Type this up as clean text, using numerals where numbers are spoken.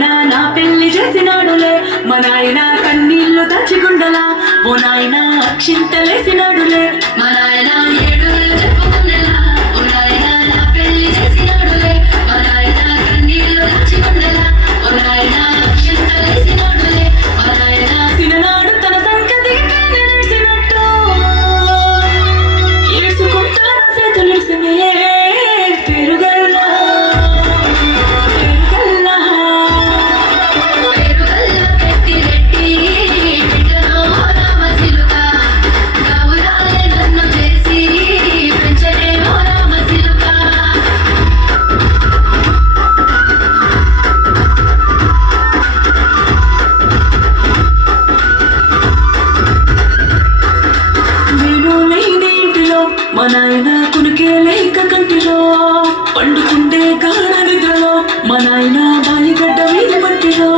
నాయన నా పెళ్లి చేసినాడులే మా నాయన కన్నీళ్లు దాచిగుండలా ఓ నాయన అక్షింతలేసినాడులే మా నాయన ఏడుళ్ళు చెప్పుకున్నలా ఓ నాయన నా పెళ్లి చేసినాడులే మా నాయన కన్నీళ్లు దాచిగుండలా ఓ నాయన అక్షింతలేసినాడులే మా నాయన సిననాడు తన సంగతి నడిచినట్టు ఏసుకుంటా చేతులిసినే మా నాయన కునికే లేక కంటిలో పండుకుండే కాడ నిద్రలో మా నాయన బాయిగడ్డ వీధి మట్టిలో